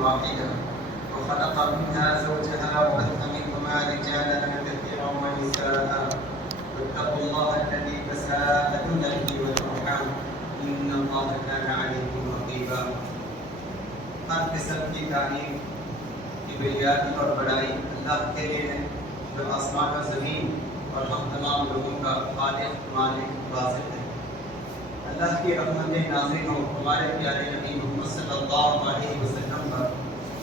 واحدة وخلق منها زوجها وبث منهما رجالا كثيرا ونساء واتقوا الله الذي تساءلون به والأرحام إن الله كان عليكم رقيبا. ہر قسم کی تعریف کبریائی اور بڑائی اللہ کے لیے ہے جو آسمان و زمین اور ہم تمام لوگوں کا خالق مالک واصف ہے. اللہ کی رحمت نازل ہو ہمارے پیارے نبی محمد صلی اللہ علیہ وسلم پر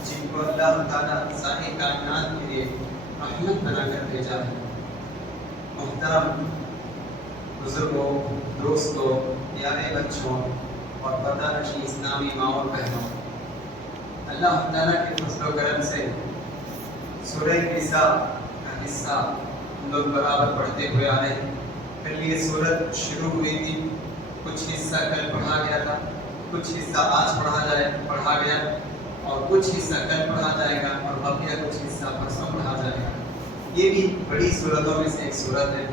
جن کو اللہ تعالیٰ ساری کائنات کے لیے رحمت بنا کر بھیجا ہے. محترم بزرگوں، دوستوں، پیارے بچوں اور پردہ نشین اسلامی ماں اور بہنوں، اللہ تعالیٰ کے فضل و کرم سے سورہ نساء کا حصہ ہم لوگ برابر پڑھتے ہوئے آ رہے ہیں. کل یہ سورت شروع ہوئی تھی، کچھ حصہ کل پڑھا گیا تھا، کچھ حصہ آج پڑھا گیا اور کچھ حصہ کل پڑھا جائے گا اور بقیہ کچھ حصہ پرسوں پڑھا جائے گا. یہ بھی بڑی صورتوں میں سے ایک صورت ہے،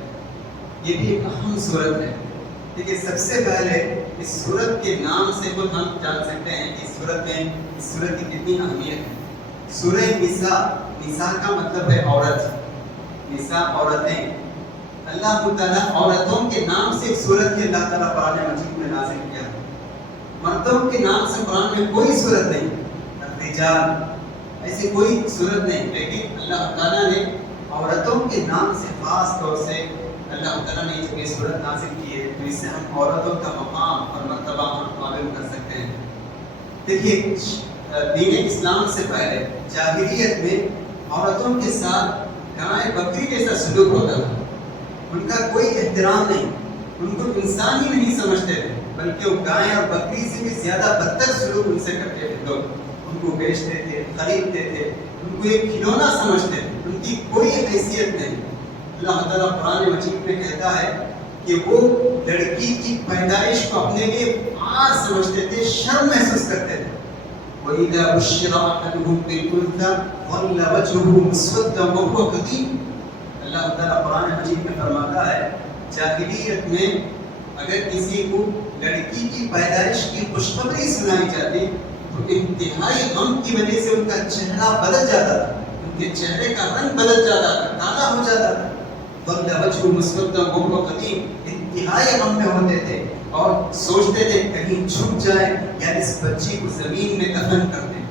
یہ بھی ایک اہم صورت ہے. دیکھیے سب سے پہلے اس صورت کے نام سے خود ہم جان سکتے ہیں کہ اس صورت کی کتنی اہمیت ہے. سورہ نساء، نساء کا مطلب ہے عورت، نساء عورتیں. اللہ تعالیٰ عورتوں کے نام سے ایک صورت کی اللہ تعالیٰ قرآن مجید میں نازل کیا ہے. مردوں کے نام سے قرآن میں کوئی صورت نہیں، رجال ایسی کوئی صورت نہیں، لیکن اللہ تعالیٰ نے عورتوں کے نام سے خاص طور سے اللہ تعالیٰ نے یہ صورت نازل کی ہے، تو اس سے ہم عورتوں کا مقام اور مرتبہ ہم معلوم کر سکتے ہیں. دیکھیے دین اسلام سے پہلے جاہلیت میں عورتوں کے ساتھ گائے بکری جیسا سلوک ہوتا تھا. ان کا کوئی احترام نہیں، ان کو انسان ہی نہیں سمجھتے تھے، بلکہ وہ گائے اور بکری سے بھی زیادہ بدتر سلوک ان سے کرتے تھے. لوگ ان کو بیچتے تھے، خریدتے تھے، ان کو ایک کھلونا سمجھتے تھے، ان کی کوئی حیثیت نہیں. اللہ تعالیٰ قرآن مجید میں کہتا ہے کہ وہ لڑکی کی پیدائش کو اپنے لیے عار سمجھتے تھے، شرم محسوس کرتے تھے. وَإِذَا بُشِّرَ أَحَدُهُم بِالْأُنثَىٰ ظَلَّ وَجْهُهُ مُسْوَدًّا وَهُوَ كَظِيمٌ. اللہ تعالیٰ قرآن مجید میں فرماتا ہے جاہلیت میں اگر کسی کو لڑکی کی پیدائش کی خوشخبری سنائی جاتی تو انتہائی غم کی وجہ سے ان کا چہرہ بدل جاتا تھا، ان کے چہرے کا رنگ بدل جاتا تھا، کالا ہو جاتا تھا. ظَلَّ وَجْهُهُ مُسْوَدًّا وَهُوَ كَظِيمٌ. انتہائی غم میں ہوتے تھے اور سوچتے تھے کہیں چھپ جائے یا اس بچی کو زمین میں دفن کر دیں.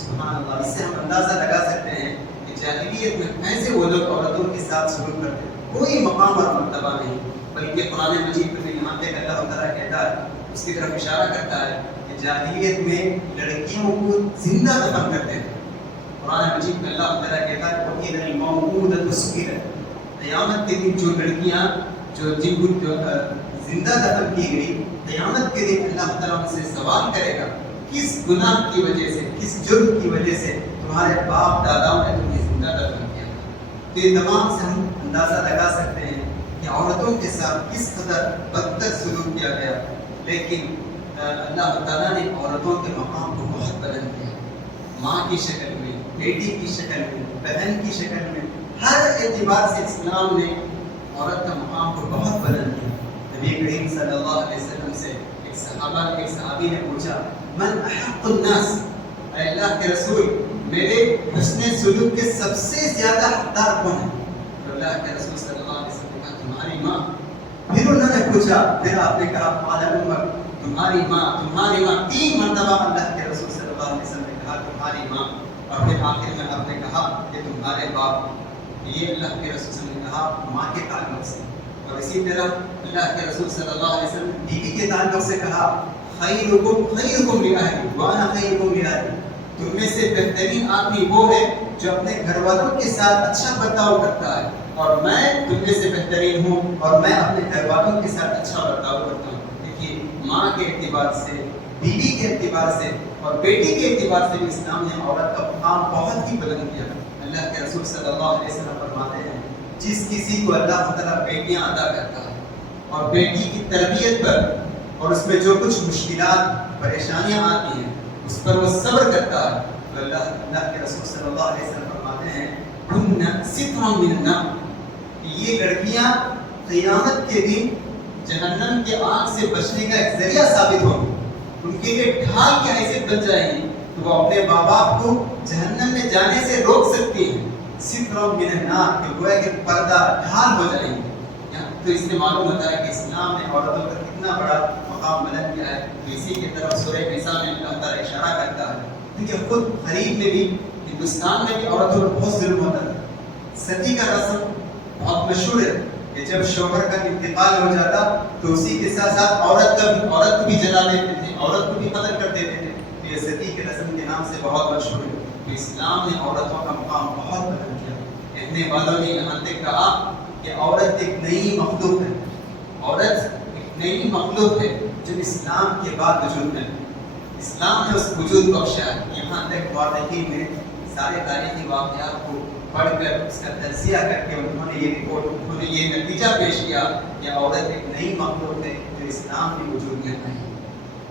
سبحان اللہ. اس سے ہم اندازہ لگا سکتے ہیں کہ جاہلیت میں کیسے وہ لوگ عورتوں کے ساتھ سلوک کرتے ہیں. کوئی مقام اور مرتبہ نہیں، بلکہ قرآن مجید میں یہاں پہ اللہ تعالیٰ کہتا ہے، اس کی طرف اشارہ کرتا ہے کہ جاہلیت میں لڑکیوں کو زندہ دفن کرتے تھے. قرآن مجید میں اللہ تعالیٰ کہتا ہے وَإِذَا الْمَوْءُودَةُ سُئِلَتْ. قیامت کے دن جو لڑکیاں جن کو زندہ دفن کی گئی، قیامت کے دن اللہ تعالیٰ ان سے سوال کرے گا کس گناہ کی وجہ سے، کس جرم کی وجہ سے تمہارے باپ داداؤں نے تمہیں زندہ دفن کیا. تو یہ تمام سے ہم اندازہ لگا سکتے ہیں کہ عورتوں کے ساتھ کس قدر بدتر سلوک کیا گیا. لیکن اللہ تعالیٰ نے عورتوں کے مقام کو بہت بلند کیا، ماں کی شکل میں، بیٹی کی شکل میں، بہن کی شکل میں، ہر اعتبار سے اسلام نے عورت کا مقام کو بہت بلند کیا. نبی کریم صلی اللہ علیہ وسلم سے ایک صحابی نے پوچھا من احق الناس، اے اللہ کے رسول میرے حسن سلوک کے سب سے زیادہ حقدار کون ہے؟ تو اللہ کے رسول صلی اللہ علیہ وسلم نے کہا تمہاری ماں. پھر انہوں نے پوچھا، پھر آپ نے کہا قال امک، تمہاری ماں، تمہاری ماں. 3 مرتبہ اللہ کے رسول صلی اللہ علیہ وسلم نے کہا تمہاری ماں، اور پھر آخر میں آپ نے کہا کہ تمہارے باپ. یہ اللہ کے رسول صلی اللہ علیہ وسلم نے کہا ماں کے تعلق سے. اور اسی طرح اللہ کے رسول صلی اللہ علیہ وسلم نے بیوی کے تعلق سے کہا خیرکم لأہلی وانا خیرکم لأہلی. تم میں سے بہترین آدمی وہ ہے جو اپنے گھر والوں کے ساتھ اچھا برتاؤ کرتا ہے، اور میں تم میں سے بہترین ہوں اور میں اپنے گھر والوں کے ساتھ اچھا برتاؤ کرتا ہوں. دیکھیے ماں کے اعتبار سے، بیوی کے اعتبار سے اور بیٹی کے اعتبار سے بھی اسلام نے عورت کا مقام بہت ہی بلند کیا. اللہ کے رسول صلی اللہ علیہ وسلم فرماتے ہیں جس کسی کو اللہ تعالیٰ بیٹیاں عطا کرتا ہے اور بیٹی کی تربیت پر اور اس میں جو کچھ مشکلات پریشانیاں آتی ہیں اس پر وہ صبر کرتا ہے، تو اللہ کے رسول صلی اللہ علیہ وسلم فرماتے ہیں کن سترا من النار، کہ یہ لڑکیاں قیامت کے دن جہنم کے آگ سے بچنے کا ایک ذریعہ ثابت ہوں، ان کے لیے ڈھال کی حیثیت بن جائیں گی. تو وہ اپنے ماں باپ کو جہنم میں جانے سے روک سکتی ہیں، ستر من النار، کہ گویا کہ پردہ ڈھال ہو جائیں گے. تو اس سے معلوم ہوتا ہے کہ اسلام نے عورتوں پر کتنا بڑا مقام بلند کیا ہے. تو اسی کی طرف سورہ نساء میں اللہ تعالیٰ اشارہ کرتا ہے. دیکھیے خود غریب میں بھی، ہندوستان میں بھی عورتوں پر بہت ظلم ہوتا ہے. ستی کا رسم بہت مشہور ہے کہ جب شوہر کا انتقال ہو جاتا تو اسی کے ساتھ ساتھ عورت کو بھی جلا دیتے تھے، عورت کو بھی قتل کر دیتے تھے. تو یہ ستی کے رسم کے نام سے بہت مشہور ہے. تو اسلام نے عورتوں کا مقام بہت بلند کیا. کہنے والوں نے یہاں تک کہا کہ عورت ایک نئی مخلوق ہے، عورت ایک نئی مخلوق ہے جو اسلام کے بعد وجود میں ہے. اسلام نے اس وجود بخشا ہے. یہاں تک مورخین نے سارے تاریخی واقعات کو پڑھ کر اس کا تجزیہ کر کے انہوں نے یہ نتیجہ پیش کیا کہ عورت ایک نئی مخلوق ہے جو اسلام کے وجود میں ہے.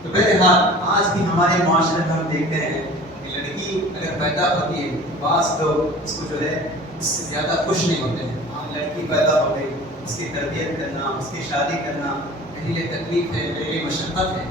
تو بہرحال آج بھی ہمارے معاشرے میں ہم دیکھتے ہیں کہ لڑکی اگر پیدا ہوتی ہے بعض لوگ اس کو جو ہے اس سے زیادہ خوش نہیں ہوتے ہیں. لڑکی پیدا ہو گئی، اس کی تربیت کرنا، اس کی شادی کرنا میرے لیے تکلیف ہے، میرے لیے مشقت ہے.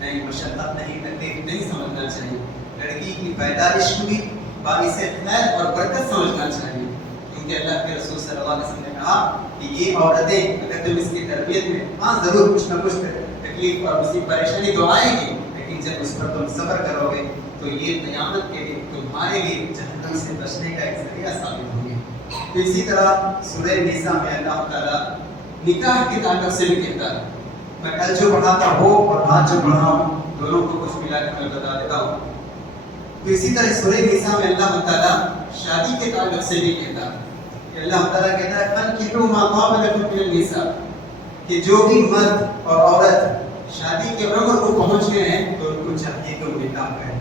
نہیں، مشقت نہیں، تکلیف نہیں سمجھنا چاہیے. لڑکی کی پیدائش کو بھی باعث خیر اور برکت سمجھنا چاہیے، کیونکہ اللہ کے رسول صلی اللہ علیہ وسلم نے کہا کہ یہ عورتیں اگر تم اس کی تربیت میں، ہاں ضرور کچھ نہ کچھ تکلیف اور اس کی پریشانی تو آئے گی، لیکن جب اس پر تم صبر کرو گے تو یہ قیامت کے لیے تمہارے لیے جہنم سے بچنے کا ایک ذریعہ ثابت ہوگی. تو اسی طرح سورہ نساء میں اللہ تعالیٰ نکاح کے تعلق سے بھی کہتا ہے. میں کل جو پڑھاتا ہوں اور آج جو پڑھاؤں دونوں کو کچھ ملا کے میں بتا دیتا ہوں. تو اسی طرح سورہ نساء میں اللہ تعالیٰ شادی کے تعلق سے بھی کہتا ہے کہ اللہ تعالیٰ کہتا ہے فَانكِحُوا مَا طَابَ لَكُم مِّنَ النِّسَاءِ، کہ جو بھی مرد اور عورت شادی کے عمر کو پہنچ گئے ہیں تو ان کو چاہیے کہ وہ نکاح کریں.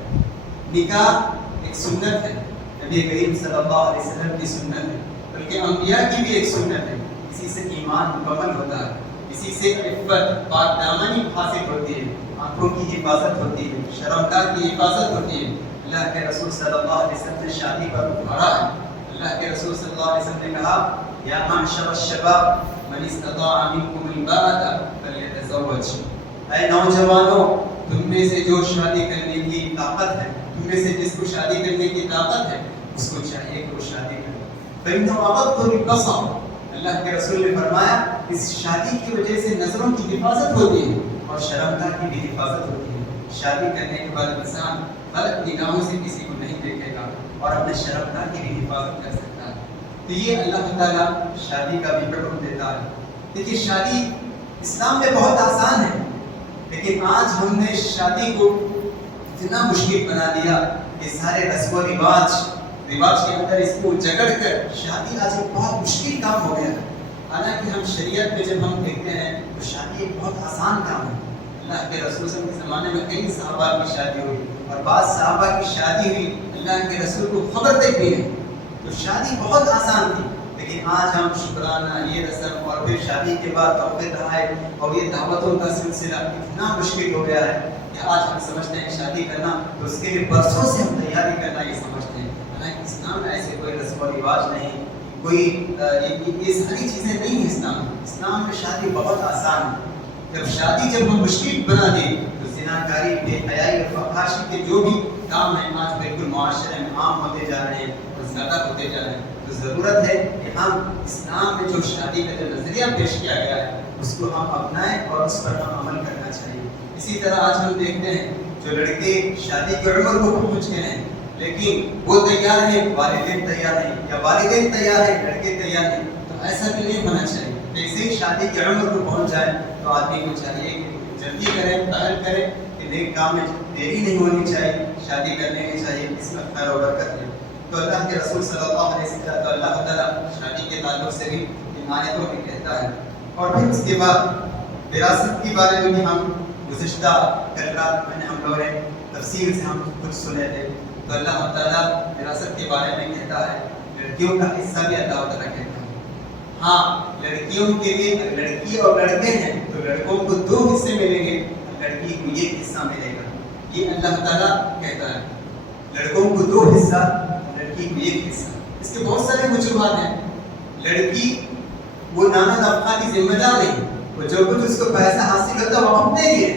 نکاح ایک سنت ہے، نبی کریم صلی اللہ علیہ وسلم کی سنت ہے، بلکہ انبیاء کی بھی ایک سنت ہے. اسی سے ایمان مکمل ہوتا ہے، اسی سے عفت پاک دامنی حاصل ہوتی ہے، آنکھوں کی حفاظت ہوتی ہے، شرمگاہ کی حفاظت ہوتی ہے. اللہ کے رسول صلی اللہ علیہ وسلم نے شادی پر ابھارا ہے. اللہ کے رسول صلی اللہ علیہ وسلم نے کہا یا معشر الشباب من استطاع منکم الباءۃ فلیتزوج، اے نوجوانوں تم میں سے جو شادی کرنے کی طاقت ہے، تم میں سے جس کو شادی کرنے کی طاقت ہے اس کو چاہیے کہ وہ شادی کرے. فإنه أغض للبصر، اللہ کے رسول نے فرمایا اس شادی کی وجہ سے نظروں کی حفاظت ہوتی ہے اور شرمگاہ کی بھی حفاظت ہوتی ہے. شادی کرنے کے بعد انسان غلط نگاہوں سے کسی کو نہیں دیکھے گا اور اپنے شرمگاہ کی بھی حفاظت کر سکتا ہے. تو یہ اللہ تعالیٰ شادی کا بھی حکم دیتا ہے. دیکھیے شادی اسلام میں بہت آسان ہے، لیکن آج ہم نے شادی کو اتنا مشکل بنا دیا کہ سارے رسم و رواج کے اندر اس کو جگڑ کر شادی آج ایک بہت مشکل کام ہو گیا ہے. حالانکہ ہم شریعت میں جب ہم دیکھتے ہیں تو شادی ایک بہت آسان کام ہے. اللہ کے رسول صلی اللہ علیہ وسلم کے زمانے میں کئی صحابہ کی شادی ہوئی اور بعض صحابہ کی شادی ہوئی اللہ کے رسول کو خبر تک بھی نہیں. تو شادی بہت آسان تھی، لیکن آج ہم شکرانہ یہ رسم اور پھر شادی کے بعد توقع رہائے اور یہ دعوتوں کا سلسلہ اتنا مشکل ہو گیا ہے کہ آج ہم سمجھتے ہیں شادی کرنا تو اس کے لیے برسوں سے ہم تیاری کرنا یہ سمجھتے ہیں. حالانکہ اسلام میں ایسے کوئی رسم و رواج نہیں، کوئی یہ ساری چیزیں نہیں ہیں. اسلام میں شادی بہت آسان ہے. جب ہم مشکل بنا دیں تو زناکاری، بے حیائی اور فحاشی کے جو بھی کام ہیں آج بالکل معاشرے میں عام ہوتے جا رہے ہیں اور زیادہ ہوتے جا رہے ہیں. تو ضرورت ہے کہ ہم اسلام میں جو شادی کا جو نظریہ پیش کیا گیا ہے اس کو ہم اپنائیں اور اس پر ہم عمل کرنا چاہیے. اسی طرح آج ہم دیکھتے ہیں جو لڑکے شادی کی عمر کو پہنچ گئے ہیں لیکن وہ تیار ہیں، والدین تیار ہیں، یا والدین تیار ہیں لڑکے تیار ہیں، تو ایسا بھی نہیں ہونا چاہیے. جیسے ہی شادی کی عمر کو پہنچ جائے تو آدمی کو چاہیے کہ جلدی کرے، پہل کرے کہ نیک کام میں دیری نہیں ہونی چاہیے، شادی کر لینی چاہیے، اس میں خیر و برکت ہے. تو اللہ کے رسول صلی اللہ علیہ وسلم تو اللہ تعالیٰ شادی کے تعلق سے بھی ان آیتوں میں کہتا ہے. اور پھر اس کے بعد وراثت کے بارے میں بھی ہم گزشتہ کل رات میں نے ہم لوگوں نے تفصیل سے ہم کچھ سنے تھے. تو اللہ تعالیٰ وراثت کے بارے میں کہتا ہے لڑکیوں کا حصہ بھی اللہ تعالیٰ کہتا ہے. ہاں لڑکیوں کے لیے لڑکی اور لڑکے ہیں تو لڑکوں کو 2 حصے ملیں گے، لڑکی کو 1 حصہ ملے گا. یہ اللہ تعالیٰ کہتا ہے. لڑکوں کو 2 حصہ، لڑکی کو 1 حصہ. اس کے بہت سارے وجوہات ہیں. لڑکی وہ نانا نفقہ کی ذمہ دار نہیں، وہ جو کچھ اس کو پیسہ حاصل ہوتا ہے وہ اپنے لیے،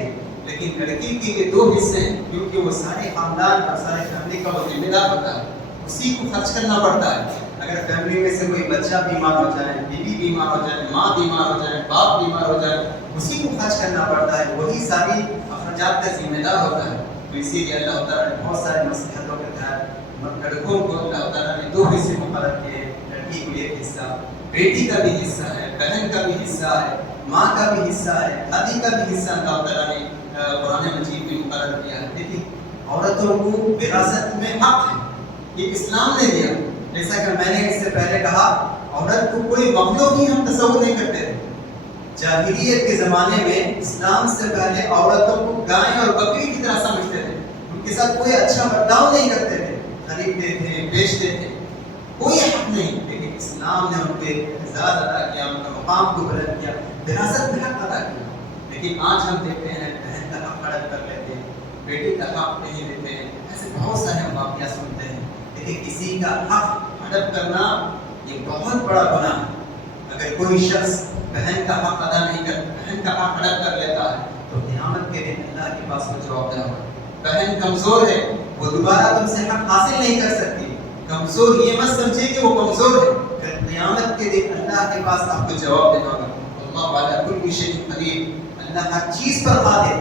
لیکن لڑکی کے لیے 2 حصے ہیں، کیونکہ وہ سارے خاندان اور سارے فیملی کا وہ ذمہ دار ہوتا ہے، اسی کو خرچ کرنا پڑتا ہے۔ اگر فیملی میں سے کوئی بچہ بیمار ہو جائے، بیوی بیمار ہو جائے، ماں بیمار ہو جائے، باپ بیمار ہو جائے، اسی کو خرچ کرنا پڑتا ہے، وہی ساری اخراجات کا ذمہ دار ہوتا ہے۔ تو اسی لیے اللہ تعالیٰ نے بہت سارے نصیحتوں کے تحت لڑکوں کو اللہ تعالیٰ نے 2 حصے مقرر کیے ہیں، لڑکی کو 1 حصہ، بیٹی کا بھی حصہ ہے، بہن کا بھی حصہ ہے، ماں کا بھی حصہ ہے، دادی کا بھی حصہ اللہ تعالیٰ نے قرآن مجید میں مقرر کیا ہے۔ دیکھیے عورتوں کو وراثت میں حق ہے، یہ اسلام نے دیا۔ جیسا کہ میں نے اس سے پہلے کہا، عورت کو کوئی مخلوق ہی ہم تصور نہیں کرتے تھے۔ جاہلیت کے زمانے میں اسلام سے پہلے عورتوں کو گائے اور بکری کی طرح سمجھتے تھے، ان کے ساتھ کوئی اچھا برتاؤ نہیں کرتے تھے، خریدتے تھے، بیچتے تھے، کوئی حق نہیں۔ لیکن اسلام نے ان کو اعزاز عطا کیا، ان کا مقام کو بلند کیا، وراثت میں حق عطا کیا۔ لیکن آج ہم دیکھتے ہیں بہن کا حق ہڑپ کر لیتے ہیں، بیٹی کا حق نہیں دیتے ہیں، ایسے بہت سارے ہم واقعات سنتے ہیں۔ لیکن کسی کا حق ہڑپ کرنا یہ بہت بڑا گناہ ہے۔ اگر کوئی شخص بہن کا حق ادا نہیں کر، بہن کا حق ہڑپ کر لیتا ہے تو قیامت کے دن اللہ کے پاس وہ جواب دہ ہوگا۔ بہن کمزور ہے، وہ دوبارہ تم سے حق حاصل نہیں کر سکتی۔ کمزور یہ مت سمجھے کہ وہ کمزور ہے، پھر قیامت کے دن اللہ کے پاس آپ کو جواب دینا ہوگا۔ اللہ علی کل شیء قدیر، اللہ ہر چیز پر قادر،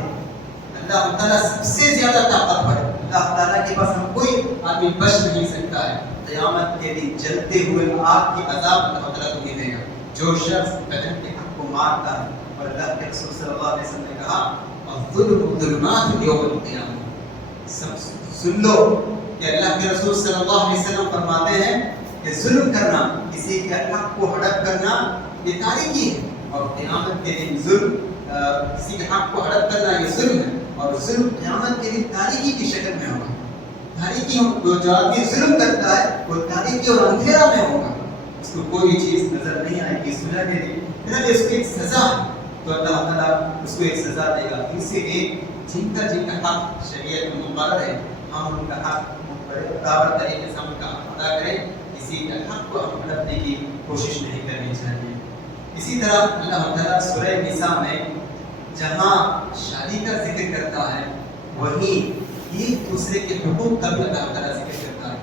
اللہ تعالیٰ سب سے زیادہ طاقتور ہے۔ اللہ تعالیٰ کے پاس ہم کوئی آدمی بچ نہیں سکتا ہے۔ قیامت کے دن جلتے ہوئے آگ کی عذاب اللہ تعالیٰ تمہیں دے گا۔ جو شخص بہن کے حق کو مارتا ہے، اور اللہ کے رسول صلی اللہ علیہ وسلم نے کہا الظلم ظلمات یوم القیامہ، سن لو کہ اللہ کے رسول صلی اللہ علیہ وسلم فرماتے ہیں کہ ظلم کرنا، کسی کے حق کو ہڑپ کرنا یہ تاریکی ہے، اور قیامت کے دن ظلم کسی کے حق کو ہڑپ کرنا یہ ظلم ہے، اور ظلم قیامت کے دن تاریکی کی شکل میں ہوگا۔ تاریکی جو آدمی ظلم کرتا ہے وہ تاریکی اور اندھیرا میں ہوگا، اس کو کوئی چیز نظر نہیں آئے گی، سنا دے دی، پھر اس کی ایک سزا ہے، تو اللہ تعالیٰ اس کو ایک سزا دے گا۔ اسی لیے جن کا حق شریعت میں مقرر ہے، ہم ان کا حق برابر طریقے سے ہم ان کا حق ادا کریں، کسی کے حق کو ہم ہڑپنے کی کوشش نہیں کرنی چاہیے۔ اسی طرح اللہ تعالیٰ سورہ نساء میں جہاں شادی کا ذکر کرتا ہے، وہیں ایک دوسرے کے حقوق کا بھی اللہ تعالیٰ ذکر کرتا ہے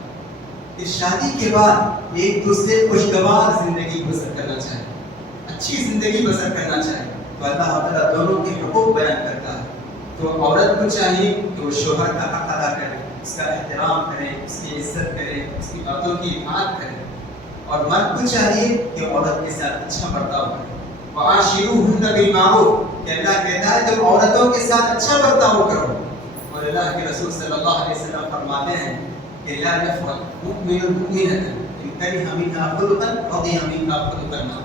کہ شادی کے بعد ایک دوسرے خوشگوار زندگی بسر کرنا چاہیے، اچھی زندگی بسر کرنا چاہیے، تو اللہ تعالیٰ دونوں کے حقوق بیان کرتا ہے۔ تو عورت کو چاہیے کہ وہ شوہر کا حق ادا کرے، اس کا احترام کرے، اس کی عزت کرے، اس کی باتوں کی اطاعت کرے، اور مرد کو چاہیے کہ عورت کے ساتھ اچھا برتاؤ کرے۔ وَعَاشِرُوهُنَّ بِالْمَعْرُوفِ، کہ اللہ کہتا ہے تم عورتوں کے ساتھ اچھا برتاؤ کرو، اور اللہ کے رسول صلی اللہ علیہ وسلم فرماتے ہیں کہ لا يفرق مؤمن مؤمنة إن كره منها خلقا رضي منها خلقا،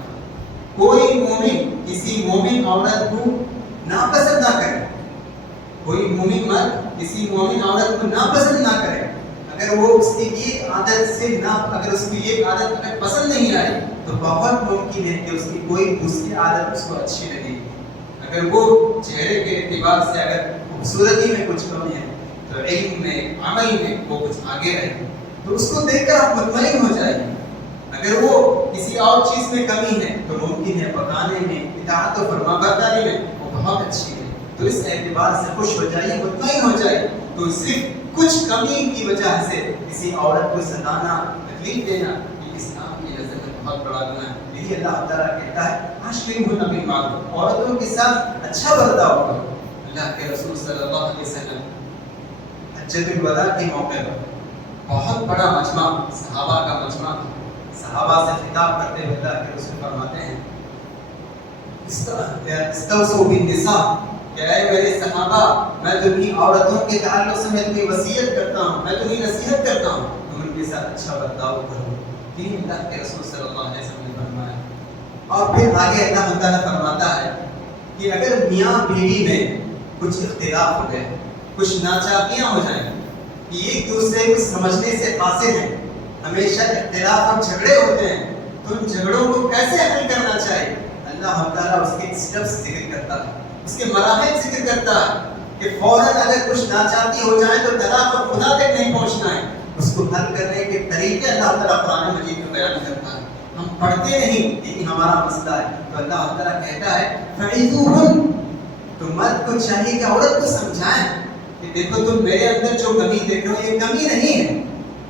کوئی مومن کسی مومن عورت کو ناپسند نہ کرے، کوئی مومن مرد کسی مومن عورت کو ناپسند نہ کرے، اگر وہ اس کی ایک عادت سے اگر اس کی ایک عادت اگر پسند نہیں آئی تو بہت ممکن ہے کہ اس کی کوئی دوسری عادت اس کو اچھی لگے گی۔ اگر وہ چہرے کے اعتبار سے اگر خوبصورتی میں کچھ کمی ہے تو علم میں، عمل میں وہ کچھ آگے رہے، تو اس کو دیکھ کر آپ مطمئن ہو جائیں۔ اگر وہ کسی اور چیز میں کمی ہے تو ممکن ہے پکانے میں، اطاعت و فرما برداری میں وہ بہت اچھی ہے، تو اس اعتبار سے خوش ہو جائیے، مطمئن ہو جائے۔ تو صرف کچھ کمی کی وجہ سے کسی عورت کو ستانا، تکلیف دینا، یہ اسلام کی نظر میں بہت بڑا گناہ ہے۔ یہی اللہ تعالیٰ کہتا ہے عاشروہن بالمعروف، عورتوں کے ساتھ اچھا برتاؤ کرو۔ اللہ کے رسول صلی اللہ علیہ وسلم حجۃ الوداع کے موقع پر بہت بڑا مجمع، صحابہ کا مجمع، صحابہ سے خطاب کرتے ہوئے اللہ کے رسول فرماتے ہیں استوصوا بالنساء، کہ اے میرے صحابہ میں تمہیں عورتوں کے تعلق سے میں تمہیں وصیت کرتا ہوں، میں تمہیں نصیحت کرتا ہوں تم ان کے ساتھ اچھا برتاؤ کرو۔ یہ اللہ کے رسول صلی اللہ علیہ وسلم نے فرمایا۔ اور پھر آگے اللہ تعالیٰ فرماتا ہے کہ اگر میاں بیوی میں کچھ اختلاف ہو گئے، کچھ ناچاکیاں ہو جائیں، کہ ایک دوسرے کو سمجھنے سے قاصر ہیں، ہمیشہ اختلاف اور جھگڑے ہوتے ہیں، تو ان جھگڑوں کو کیسے حل کرنا چاہیے؟ اللہ تعالیٰ اس کے اسٹیپس ذکر کرتا ہے، اس کے مراحل ذکر کرتا ہے کہ فوراً اگر کچھ ناچاکی ہو جائے تو طلاق اور خدا تک نہیں پہنچنا ہے، اس کو حل کرنے کے طریقے اللہ تعالیٰ قرآن مجید میں بیان کرتا ہے۔ ہم پڑھتے نہیں، یہی ہمارا مسئلہ ہے۔ تو اللہ تعالیٰ کہتا ہے فَعِظُوهُنَّ، تو مرد کو چاہیے کہ عورت کو سمجھائیں کہ دیکھو تم میرے اندر جو کمی دیکھ رہے ہو یہ کمی نہیں ہے،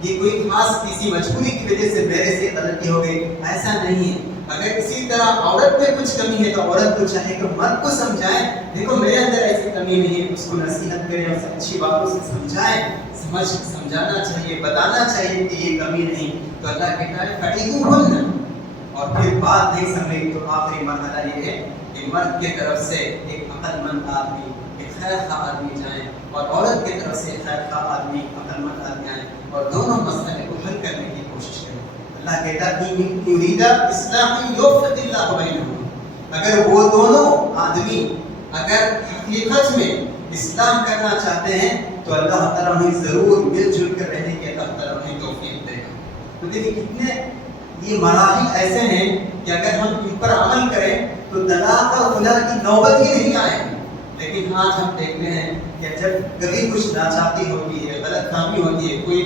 یہ کوئی خاص کسی مجبوری کی وجہ سے میرے سے غلطی ہو گئی، ایسا نہیں ہے۔ اگر اسی طرح عورت میں کچھ کمی ہے تو عورت کو چاہیے کہ مرد کو سمجھائیں، دیکھو میرے اندر ایسی کمی نہیں ہے، اس کو نصیحت کریں، اس اچھی باتوں سے سمجھائیں، سمجھانا چاہیے، بتانا چاہیے کہ یہ کمی نہیں۔ تو اللہ کہتا ہے فَعِدُوهُنَّ، اور پھر بات نہیں سمجھی تو آخری مرحلہ یہ ہے کہ مرد کی طرف سے ایک عقل مند آدمی، ایک خیر خواہ آدمی جائیں، اور عورت کی طرف سے ایک خیر خواہ آدمی، عقل مند آدمی آئیں، اور دونوں مسئلے کو حل کرنے کی کوشش کریں۔ اللہ کہتا ہے کہ یرید اصلاح یوفق اللہ بینہما، اگر وہ دونوں آدمی اگر حقیقت میں اصلاح کرنا چاہتے ہیں تو اللہ تعالیٰ انہیں ضرور مل جل کر رہنے کی اللہ تعالیٰ انہیں توفیق دے گا۔ تو دیکھیں کتنے یہ مراحل ایسے ہیں کہ اگر ہم ان پر عمل کریں تو طلاق اور خلا کی نوبت ہی نہیں آئے گی۔ لیکن آج ہم دیکھتے ہیں کہ جب کبھی کچھ ناچاتی ہوتی ہے، غلط فہمی ہوتی ہے، کوئی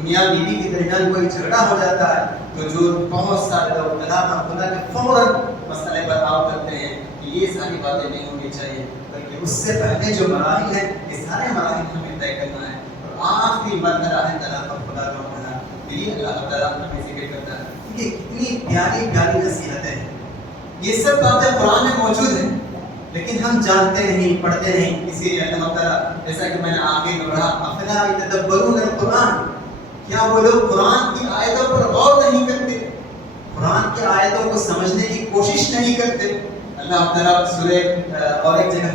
میاں بیوی کے درمیان کوئی جھگڑا ہو جاتا ہے تو جو بہت سارے لوگ طلاق اور خلا کے فوراً مسئلے پر آؤ کرتے ہیں کہ یہ ساری باتیں نہیں ہونی چاہیے، بلکہ اس سے پہلے جو مراحل ہیں یہ سارے مراحل ہمیں طے کرنا ہے، اور آخری مرحلہ ہے طلاق اور خلا کا مرحلہ، یہ اللہ تعالیٰ ہمیں ذکر کرتا ہے۔ یہ کتنی پیاری پیاری نصیحتیں ہیں، یہ سب باتیں قرآن میں موجود ہیں لیکن ہم جانتے نہیں، پڑھتے نہیں، اسی لیے اللہ تعالیٰ جیسا کہ میں نے آگے میں پڑھا افلا یتدبرون القرآن، کیا وہ لوگ قرآن کی آیتوں پر غور نہیں کرتے، قرآن کی آیتوں کو سمجھنے کی کوشش نہیں کرتے۔ اللہ تعالیٰ سورہ اور ایک جگہ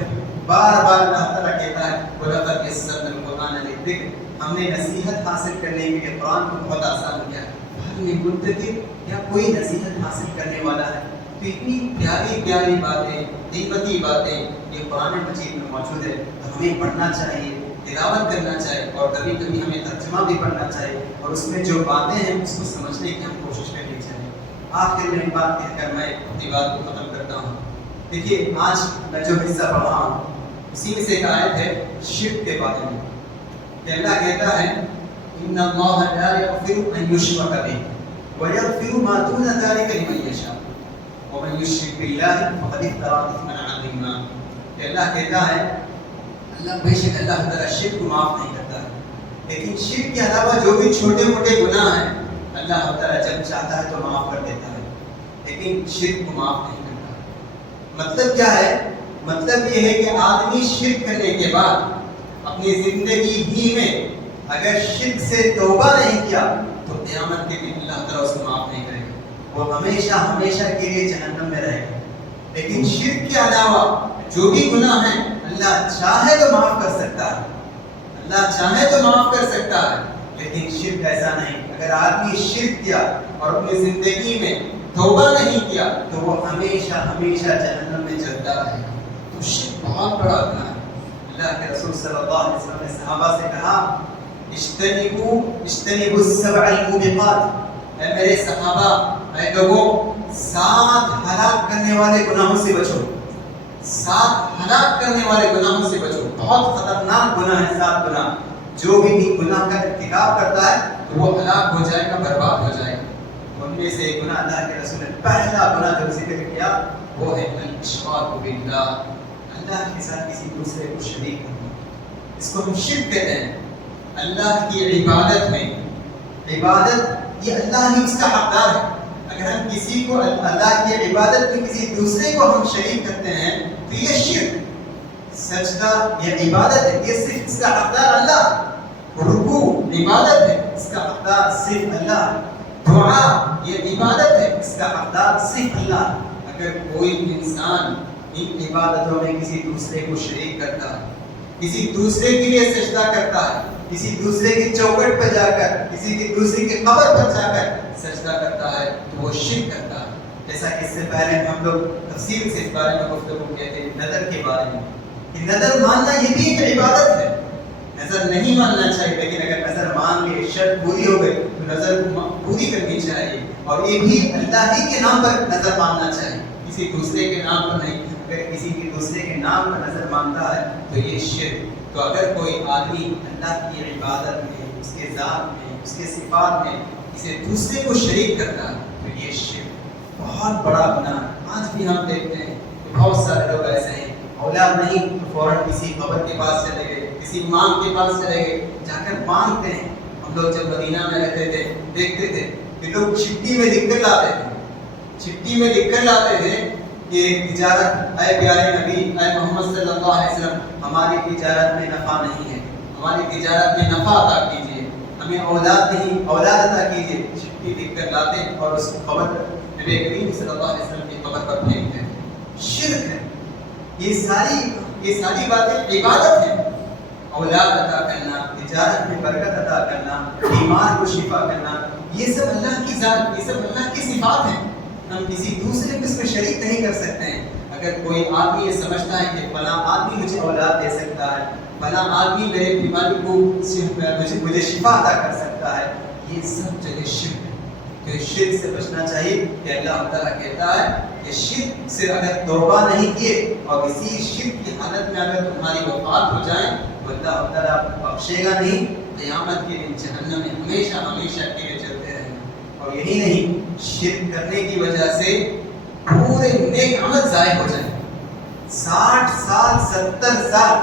بار بار اللہ تعالیٰ کہتا ہے وَلَقَدْ يَسَّرْنَا الْقُرْآنَ لِلذِّكْرِ، ہم نے نصیحت حاصل کرنے کے لیے قرآن کو بہت آسان کیا ہے، منتظر یا کوئی نصیحت حاصل کرنے والا ہے۔ تو اتنی پیاری پیاری باتیں، قیمتی باتیں یہ قرآن مجید میں موجود ہے، تو ہمیں پڑھنا چاہیے، تلاوت کرنا چاہیے، اور کبھی کبھی ہمیں ترجمہ بھی پڑھنا چاہیے، اور اس میں جو باتیں ہیں اس کو سمجھنے کی ہم کوشش کرنی چاہیے۔ آخر میں ایک بات کہہ کر میں اپنی بات کو ختم کرتا ہوں۔ دیکھیے آج میں جو حصہ پڑھا ہوں اسی میں سے ایک آیت ہے شرک کے بارے میں، کہ اللہ کہتا ہے ان اللہ لا یغفر ان یشرک بہ ویغفر ما دون ذلک لمن یشاء ومن یشرک باللہ فقد افتری اثما عظیما، کہ اللہ کہتا ہے اللہ بے شک اللہ تعالیٰ شرک کو معاف نہیں کرتا ہے، لیکن شرک کے علاوہ جو بھی چھوٹے موٹے گناہ ہیں اللہ تعالیٰ جب چاہتا ہے تو معاف کر دیتا ہے، لیکن شرک کو معاف نہیں کرتا۔ مطلب کیا ہے؟ مطلب یہ ہے کہ آدمی شرک کرنے کے بعد اپنی زندگی ہی میں اگر شرک سے توبہ نہیں کیا تو قیامت کے دن اللہ تعالیٰ اس کو معاف نہیں کرے گا، وہ ہمیشہ ہمیشہ کے لیے جہنم میں رہے گا۔ لیکن شرک کے علاوہ جو بھی گناہ ہیں اللہ چاہے تو معاف کر سکتا ہے، اللہ چاہے تو معاف کر سکتا ہے، لیکن شرک ایسا نہیں۔ اگر آدمی شرک کیا اور اپنی زندگی میں توبہ نہیں کیا تو وہ ہمیشہ ہمیشہ جہنم میں جلتا رہے گا۔ تو شرک بہت بڑا گناہ ہے۔ اللہ کے رسول صلی اللہ علیہ وسلم نے صحابہ سے کہا اجتنبوا السبع الموبقات، اے میرے صحابہ، اے لوگوں، 7 ہلاک کرنے والے گناہوں سے بچو، 7 ہلاک کرنے والے گناہوں سے بچو۔ بہت خطرناک گناہ ہے 7 گناہ، جو بھی گناہ کا ارتکاب کرتا ہے تو وہ ہلاک ہو جائے گا، برباد ہو جائے گا۔ ان میں سے ایک گناہ اللہ کے رسول نے پہلا گناہ جو ذکر کیا وہ ہے الاشراک باللہ، اللہ کے ساتھ کسی دوسرے کو شریک کرنا، اس کو ہم شرک کہتے ہیں۔ اللہ کی عبادت میں، عبادت یہ اللہ ہی اس کا حقدار ہے، اگر ہم کسی کو اللہ کی عبادت میں کسی دوسرے کو ہم شریک کرتے ہیں تو یہ شرک، سجدہ یہ عبادت ہے، یہ صرف اس کا حقدار اللہ ہے، رکوع عبادت ہے، اس کا حقدار صرف اللہ ہے، دعا یہ عبادت ہے، اس کا حقدار صرف اللہ ہے۔ اگر کوئی انسان ان عبادتوں میں کسی دوسرے کو شریک کرتا ہے، کسی دوسرے کے لیے سجدہ کرتا ہے، کسی دوسرے کی چوکٹ پر جا کر، کسی کی دوسرے کی قبر پر جا کر سجدہ کرتا ہے تو وہ شرک کرتا ہے۔ جیسا کہ اس سے پہلے ہم لوگ تفصیل سے اس بارے میں گفتگو کیے تھے نظر کے بارے میں، کہ نظر ماننا یہ بھی ایک عبادت ہے، نظر نہیں ماننا چاہیے، لیکن اگر نظر مان لی، شرط پوری ہو گئی تو نظر پوری کرنی چاہیے، اور یہ بھی اللہ ہی کے نام پر نظر ماننا چاہیے، کسی دوسرے کے نام پر نہیں۔ اگر کسی کے دوسرے کے نام پر نظر مانتا ہے تو یہ شرک۔ تو اگر کوئی آدمی اللہ کی عبادت میں، اس کے ذات میں، اس کے صفات میں کسی دوسرے کو شریک کرتا ہے تو یہ شرک بہت بڑا گناہ ہے۔ آج بھی ہم دیکھتے ہیں کہ بہت سارے لوگ ایسے ہیں، اولاد نہیں تو فوراً کسی قبر کے پاس چلے گئے, کسی مانگ کے پاس چلے گئے, جا کر مانگتے ہیں. ہم لوگ جب مدینہ میں رہتے تھے دیکھتے تھے کہ لوگ چٹھی میں لکھ کر لاتے تھے, چٹھی میں لکھ کر لاتے تھے کہ تجارت, اے پیارے نبی, اے محمد صلی اللہ علیہ وسلم, ہماری تجارت میں نفع نہیں ہے, ہماری تجارت میں نفع عطا کیجیے, ہمیں اولاد نہیں, اولاد عطا کیجیے. چٹھی لکھ کر لاتے اور اس قبر نبی کریم صلی اللہ علیہ وسلم کی قبر پر پھینکتے ہیں. شرک ہے. یہ ساری باتیں عبادت ہیں. اولاد عطا کرنا, تجارت میں برکت عطا کرنا, بیمار کو شفا کرنا, یہ سب اللہ کی ذات, یہ سب اللہ کی صفات ہیں. ہم کسی دوسرے کو اس میں شریک نہیں کر سکتے ہیں. اگر کوئی آدمی یہ سمجھتا ہے کہ فلاں آدمی مجھے اولاد دے سکتا ہے, فلاں آدمی میرے بیماری کو مجھے شفا عطا کر سکتا ہے, یہ سب جگہ شرک ہے. تو اس شرک سے بچنا چاہیے کہ اللہ تعالیٰ کہتا ہے کہ شرک سے اگر توبہ نہیں کیے اور اسی شرک کی حالت میں اگر تمہاری وفات ہو جائیں تو اللہ تعالیٰ بخشے گا نہیں. قیامت کے دن جہنم میں ہمیشہ ہمیشہ کے لیے چلتے رہیں گے. اور یہی نہیں, شرک کرنے کی وجہ سے پورے نیک عمل ضائع ہو جائیں. 60 سال 70 سال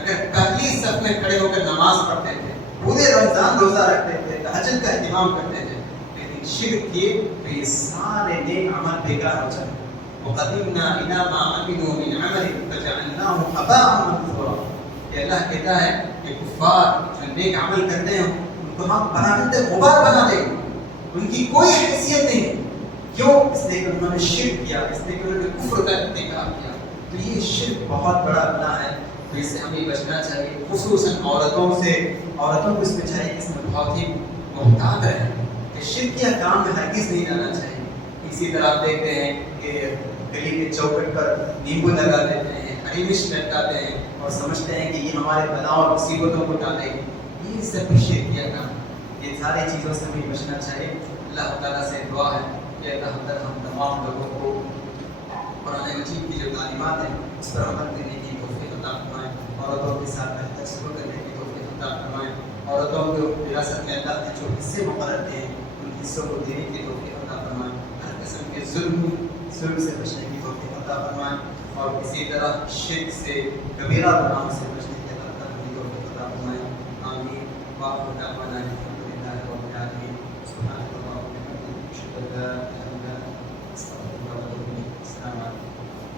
اگر پہلی صف میں کھڑے ہو کر نماز پڑھتے تھے, پورے رمضان روزہ رکھتے تھے, تہجد کا اہتمام کرتے تھے, لیکن شرک کیے تو یہ سارے نیک عمل بیکار ہو جائیں. وَقَدِمْنَا إِلَىٰ مَا عَمِلُوا مِنْ عَمَلٍ فَجَعَلْنَاهُ هَبَاءً مَنثُورًا. کہ اللہ کہتا ہے کہ کفار جو نیک عمل کرتے ہیں ان کو ہم بنا دیتے, غبار بنا دیں گے, ان کی کوئی حیثیت نہیں. کیوں؟ اس لیے کہ انہوں نے شرک کیا, اس لیے کہ انہوں نے کفر کا ارتکاب کیا. تو یہ شرک بہت بڑا گناہ ہے, تو اس سے ہمیں بچنا چاہیے. خصوصاً عورتوں سے, عورتوں کو اس میں چاہیے کہ اس میں بہت ہی محتاط رہیں کہ شرک کیا کام میں ہرگز نہیں جانا چاہیے. اسی طرح آپ دیکھتے ہیں کہ گلی کے چوکٹ پر نیمبو لگا دیتے ہیں, ہری مرچ لٹکاتے ہیں اور سمجھتے ہیں کہ یہ ہمارے بناؤ اور مصیبتوں کو ٹالے گی. یہ سب شرک کیا کام. یہ ساری چیزوں سے ہمیں بچنا چاہیے. اللہ تعالیٰ سے دعا ہے کہ اللہ تعالیٰ ہم تمام لوگوں کو قرآن مجید کی جو تعلیمات ہیں اس پر عمل کرنے کی توفیق عطا فرمائے, عورتوں کے ساتھ بہتر سلوک کرنے کی توفیق عطا فرمائے, عورتوں کو وراثت میں اللہ نے جو حصے مقرر کیے ہیں ان حصوں کو دینے کی توفیق عطا فرمائے, ہر قسم کے ظلم سے بچنے کی توفیق عطا فرمائے, اور اسی طرح شرک سے, کبیرہ گناہوں سے بچنے کی توفیق عطا فرمائے. آمین. وآخر دعوانا الحمد للہ رب العالمین. سبحانک اللہم و بحمدک, اشہد ان لا